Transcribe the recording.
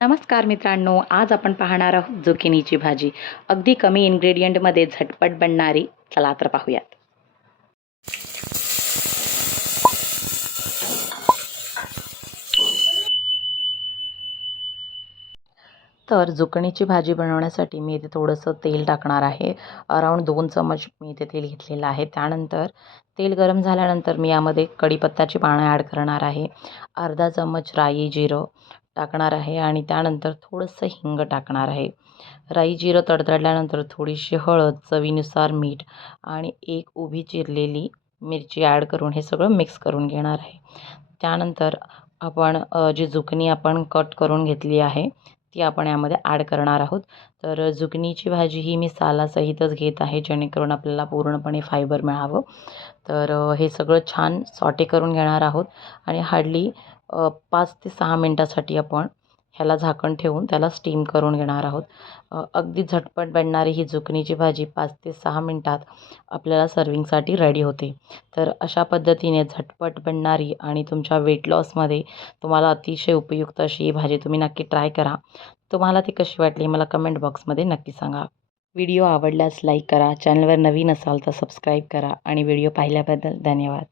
नमस्कार मित्रांनो, आज आपण पाहणार आहोत झुकिनीची भाजी. अगदी कमी इन्ग्रेडियंटमध्ये झटपट बनणारी. चला तर पाहूयात. तर झुकणीची भाजी बनवण्यासाठी मी इथे थोडंसं तेल टाकणार आहे. अराउंड 2 चमच मी इथे तेल घेतलेलं आहे. त्यानंतर तेल गरम झाल्यानंतर मी यामध्ये कढीपत्त्याची पानं ॲड करणार आहे. अर्धा चमच राई, जिरं टाकणार आहे आणि त्यानंतर थोडंसं हिंग टाकणार आहे. राई, जिरं तडतडल्यानंतर थोडीशी हळद, चवीनुसार मीठ आणि एक उभी चिरलेली मिरची ॲड करून हे सगळं मिक्स करून घेणार आहे. त्यानंतर आपण जी झुकणी आपण कट करून घेतली आहे, ती आपण यामध्ये ॲड करणार आहोत. तर झुकनीची भाजी ही मी सालासहितच घेत आहे, जेणेकरून आपल्याला पूर्णपणे फायबर मिळावं. तर हे सगळं छान सॉटे करून घेणार आहोत आणि हार्डली 5 ते 6 मिनटासाठी आपण ह्याला झाकण ठेवून त्याला स्टीम करून घेणार आहोत. अगदी झटपट बनणारी ही झुकनीची भाजी 5 ते 6 मिनटात आपल्याला सर्व्हिंगसाठी रेडी होते. तर अशा पद्धतीने झटपट बनणारी आणि तुमच्या वेट लॉसमध्ये तुम्हाला अतिशय उपयुक्त अशी ही भाजी तुम्ही नक्की ट्राय करा. तुम्हाला ती कशी वाटली मला कमेंट बॉक्समध्ये नक्की सांगा. व्हिडिओ आवडल्यास लाईक करा, चॅनलवर नवीन असाल तर सबस्क्राईब करा आणि व्हिडिओ पाहिल्याबद्दल धन्यवाद.